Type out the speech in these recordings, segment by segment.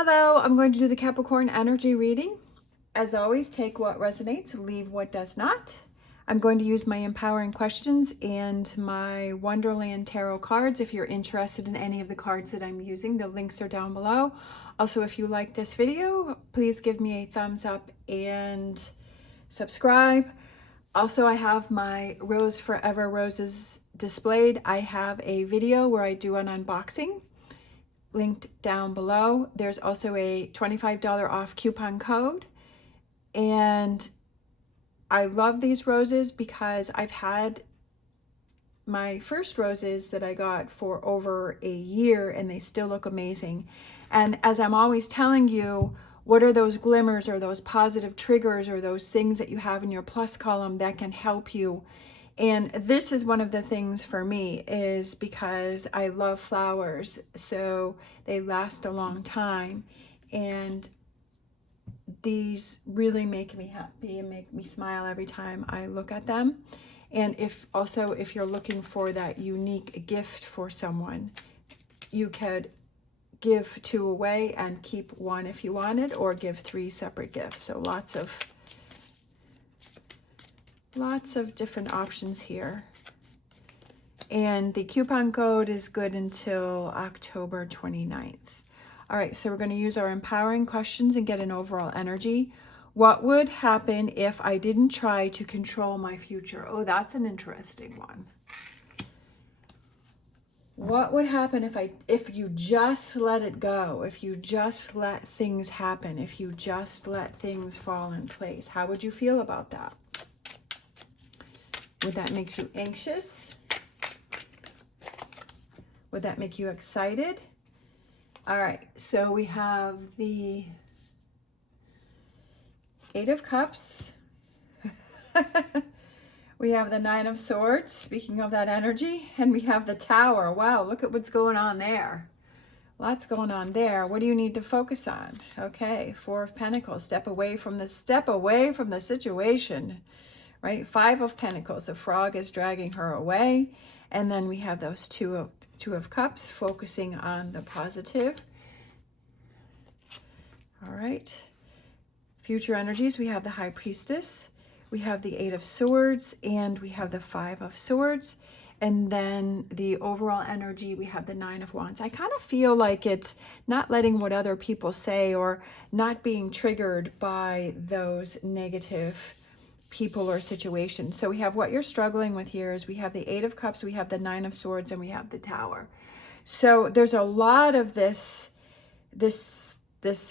Hello, I'm going to do the Capricorn energy reading. As always, take what resonates, leave what does not. I'm going to use my empowering questions and my Wonderland tarot cards. If you're interested in any of the cards that I'm using, the links are down below. Also, if you like this video, please give me a thumbs up and subscribe. Also, I have my Rose Forever Roses displayed. I have a video where I do an unboxing linked down below. There's also a $25 off coupon code. And I love these roses because I've had my first roses that I got for over a year and they still look amazing. And as I'm always telling you, what are those glimmers or those positive triggers or those things that you have in your plus column that can help you? And this is one of the things for me, is because I love flowers, so they last a long time. And these really make me happy and make me smile every time I look at them. And if you're looking for that unique gift for someone, you could give 2 away and keep 1 if you wanted, or give 3 separate gifts. So lots of different options here. And the coupon code is good until October 29th. All right, so we're going to use our empowering questions and get an overall energy. What would happen if I didn't try to control my future? Oh, that's an interesting one. What would happen if you just let it go, if you just let things happen, if you just let things fall in place? How would you feel about that? Would that make you anxious? Would that make you excited? All right, so we have the 8 of Cups. We have the 9 of Swords, speaking of that energy, and we have the Tower. Wow, look at what's going on there. Lots going on there. What do you need to focus on? Okay, 4 of Pentacles. Step away from the situation. Right? 5 of Pentacles. The frog is dragging her away. And then we have those two of Cups, focusing on the positive. All right. Future energies, we have the High Priestess. We have the 8 of Swords, and we have the 5 of Swords. And then the overall energy, we have the 9 of Wands. I kind of feel like it's not letting what other people say, or not being triggered by those negative people or situations. So we have what you're struggling with here is we have the 8 of Cups, we have the 9 of Swords, and we have the Tower. So there's a lot of this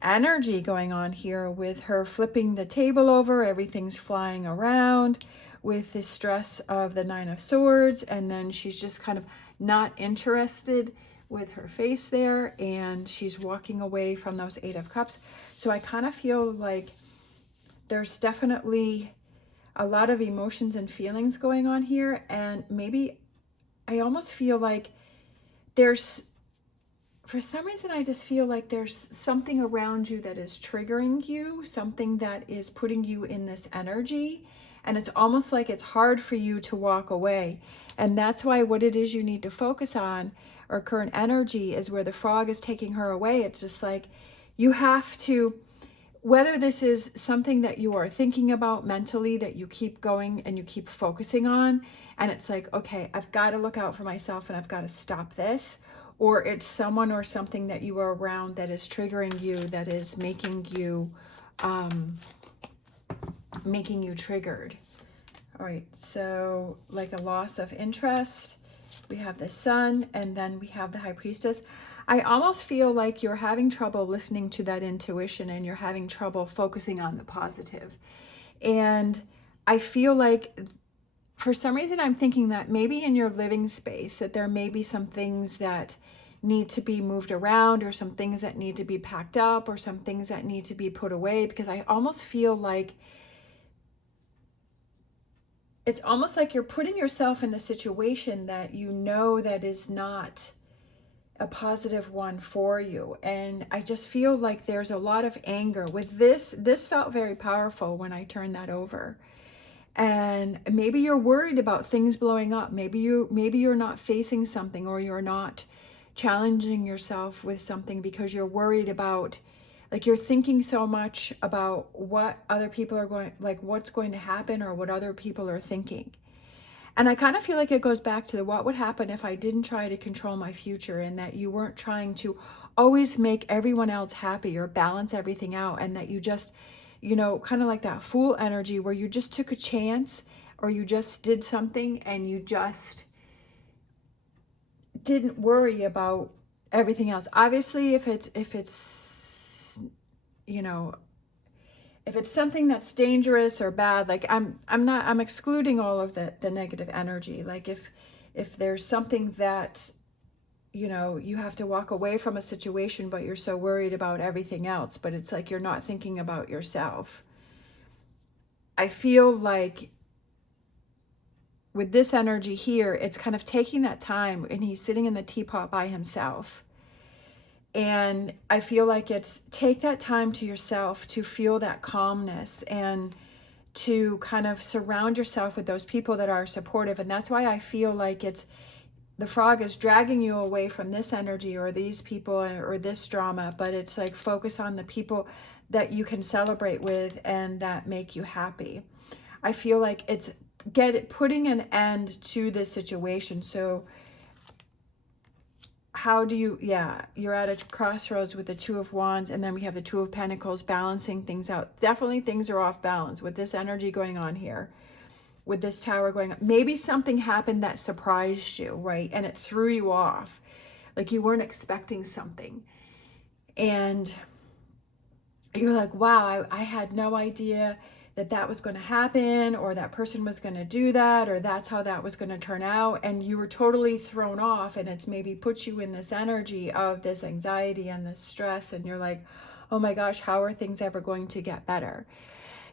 energy going on here with her flipping the table over. Everything's flying around with the stress of the 9 of Swords, and then she's just kind of not interested with her face there, and she's walking away from those 8 of Cups. So I kind of feel like there's definitely a lot of emotions and feelings going on here, and maybe I almost feel like for some reason, I just feel like there's something around you that is triggering you, something that is putting you in this energy, and it's almost like it's hard for you to walk away. And that's why what it is you need to focus on, or current energy, is where the frog is taking her away. It's just like you have to, whether this is something that you are thinking about mentally that you keep going and you keep focusing on, and it's like, okay, I've got to look out for myself and I've got to stop this, or it's someone or something that you are around that is triggering you, that is making you triggered. All right, so like a loss of interest, we have the Sun, and then we have the High Priestess. I almost feel like you're having trouble listening to that intuition, and you're having trouble focusing on the positive. And I feel like for some reason I'm thinking that maybe in your living space that there may be some things that need to be moved around, or some things that need to be packed up, or some things that need to be put away, because I almost feel like it's almost like you're putting yourself in a situation that you know that is not a positive one for you. And I just feel like there's a lot of anger with this. This felt very powerful when I turned that over. And maybe you're worried about things blowing up. Maybe you're not facing something, or you're not challenging yourself with something because you're worried about, like, you're thinking so much about what other people are going, like what's going to happen or what other people are thinking. And I kind of feel like it goes back to what would happen if I didn't try to control my future, and that you weren't trying to always make everyone else happy or balance everything out, and that you just, you know, kind of like that fool energy where you just took a chance or you just did something and you just didn't worry about everything else. Obviously, if it's you know, if it's something that's dangerous or bad, like I'm excluding all of the negative energy. Like if there's something that, you know, you have to walk away from a situation, but you're so worried about everything else, but it's like you're not thinking about yourself. I feel like with this energy here, it's kind of taking that time, and he's sitting in the teapot by himself. And I feel like it's take that time to yourself to feel that calmness and to kind of surround yourself with those people that are supportive. And that's why I feel like it's, the frog is dragging you away from this energy or these people or this drama, but it's like focus on the people that you can celebrate with and that make you happy. I feel like it's putting an end to this situation. So how do you, yeah, you're at a crossroads with the Two of Wands, and then we have the Two of Pentacles balancing things out. Definitely things are off balance with this energy going on here, with this Tower going on. Maybe something happened that surprised you, right? And it threw you off. Like you weren't expecting something. And you're like, wow, I had no idea that was going to happen, or that person was going to do that, or that's how that was going to turn out. And you were totally thrown off, and it's maybe put you in this energy of this anxiety and this stress. And you're like, oh my gosh, how are things ever going to get better?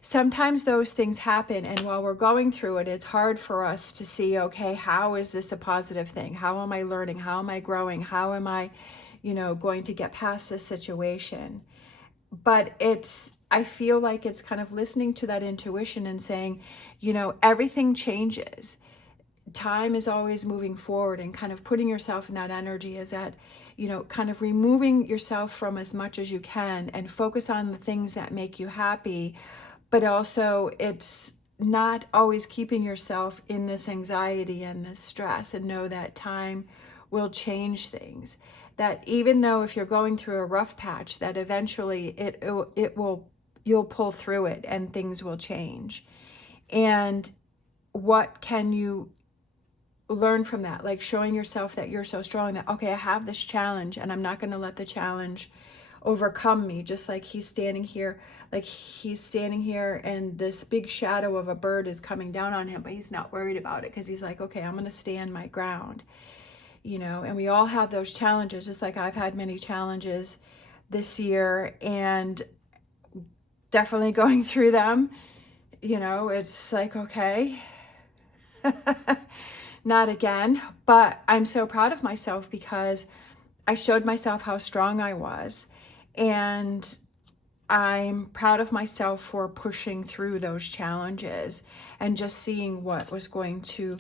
Sometimes those things happen, and while we're going through it, it's hard for us to see, okay, how is this a positive thing? How am I learning? How am I growing? How am I, you know, going to get past this situation? But I feel like it's kind of listening to that intuition and saying, you know, everything changes. Time is always moving forward, and kind of putting yourself in that energy is that, you know, kind of removing yourself from as much as you can and focus on the things that make you happy. But also it's not always keeping yourself in this anxiety and this stress, and know that time will change things. That even though if you're going through a rough patch, that eventually you'll pull through it and things will change. And what can you learn from that? Like showing yourself that you're so strong, that, okay, I have this challenge and I'm not going to let the challenge overcome me. Just like he's standing here and this big shadow of a bird is coming down on him, but he's not worried about it because he's like, okay, I'm going to stand my ground. You know, and we all have those challenges, just like I've had many challenges this year, and definitely going through them. You know, it's like, okay, not again. But I'm so proud of myself because I showed myself how strong I was. And I'm proud of myself for pushing through those challenges and just seeing what was going to,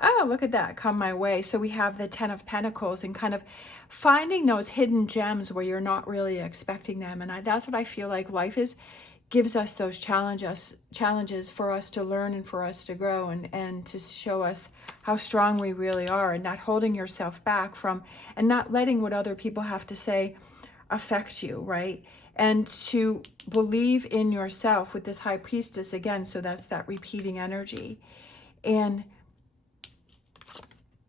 oh, look at that, come my way. So we have the Ten of Pentacles, and kind of finding those hidden gems where you're not really expecting them. And that's what I feel like life gives us those challenges for us to learn and for us to grow, and to show us how strong we really are, and not holding yourself back from, and not letting what other people have to say affect you, right? And to believe in yourself with this High Priestess again. So that's that repeating energy, and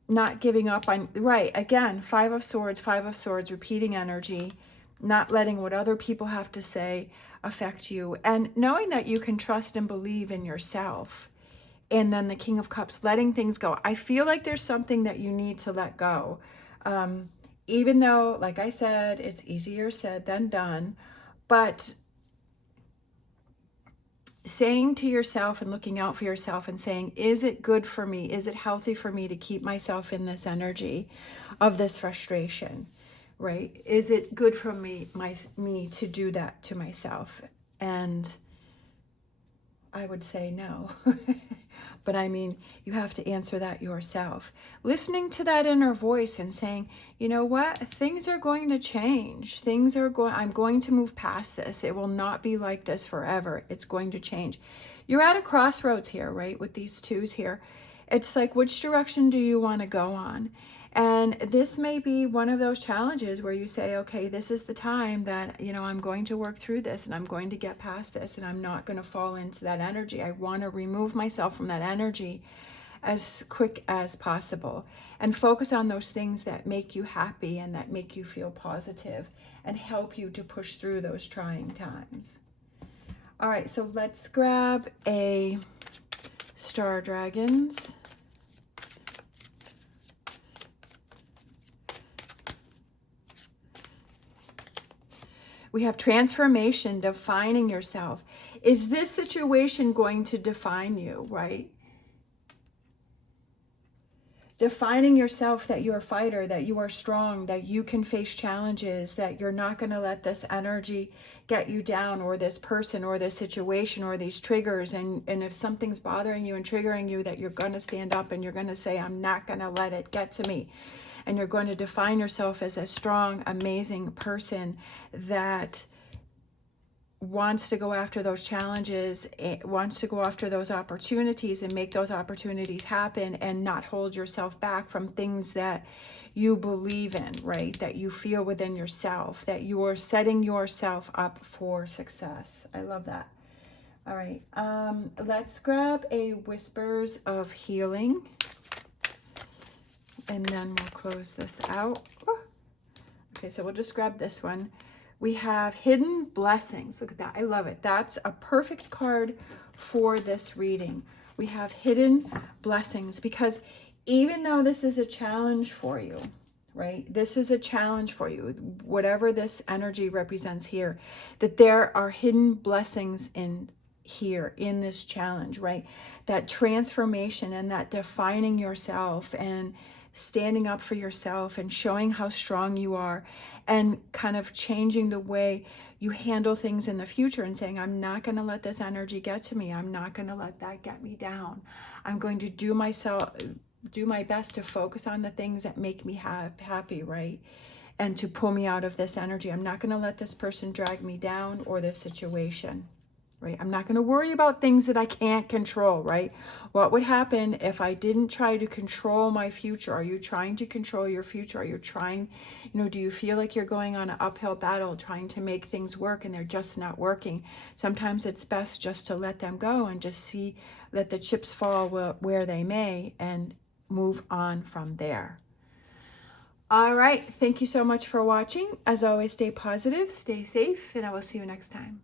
not giving up on, right, again, Five of Swords, repeating energy, not letting what other people have to say affect you, and knowing that you can trust and believe in yourself. And then the King of Cups, letting things go. I feel like there's something that you need to let go. Even though, like I said, it's easier said than done, but saying to yourself and looking out for yourself and saying, is it good for me? Is it healthy for me to keep myself in this energy of this frustration, right? Is it good for me to do that to myself? And I would say no. But I mean, you have to answer that yourself. Listening to that inner voice and saying, you know what, things are going to change. I'm going to move past this. It will not be like this forever. It's going to change. You're at a crossroads here, right? With these twos here. It's like, which direction do you want to go on? And this may be one of those challenges where you say, okay, this is the time that, you know, I'm going to work through this and I'm going to get past this and I'm not going to fall into that energy. I want to remove myself from that energy as quick as possible and focus on those things that make you happy and that make you feel positive and help you to push through those trying times. All right, so let's grab a Star Dragons. We have transformation, defining yourself. Is this situation going to define you, right? Defining yourself that you're a fighter, that you are strong, that you can face challenges, that you're not going to let this energy get you down, or this person or this situation or these triggers. And if something's bothering you and triggering you, that you're going to stand up and you're going to say, I'm not going to let it get to me. And you're going to define yourself as a strong, amazing person that wants to go after those challenges, wants to go after those opportunities and make those opportunities happen and not hold yourself back from things that you believe in, right? That you feel within yourself, that you are setting yourself up for success. I love that. All right, let's grab a Whispers of Healing. And then we'll close this out. Okay, so we'll just grab this one. We have Hidden Blessings. Look at that. I love it. That's a perfect card for this reading. We have Hidden Blessings because even though this is a challenge for you, right? This is a challenge for you, whatever this energy represents here, that there are hidden blessings in here in this challenge, right? That transformation and that defining yourself and standing up for yourself and showing how strong you are and kind of changing the way you handle things in the future and saying, I'm not going to let this energy get to me. I'm not going to let that get me down. I'm going to do my best to focus on the things that make me happy, right? And to pull me out of this energy. I'm not going to let this person drag me down or this situation. Right? I'm not going to worry about things that I can't control, right? What would happen if I didn't try to control my future? Are you trying to control your future? Are you trying, do you feel like you're going on an uphill battle trying to make things work and they're just not working? Sometimes it's best just to let them go and just let the chips fall where they may and move on from there. All right. Thank you so much for watching. As always, stay positive, stay safe, and I will see you next time.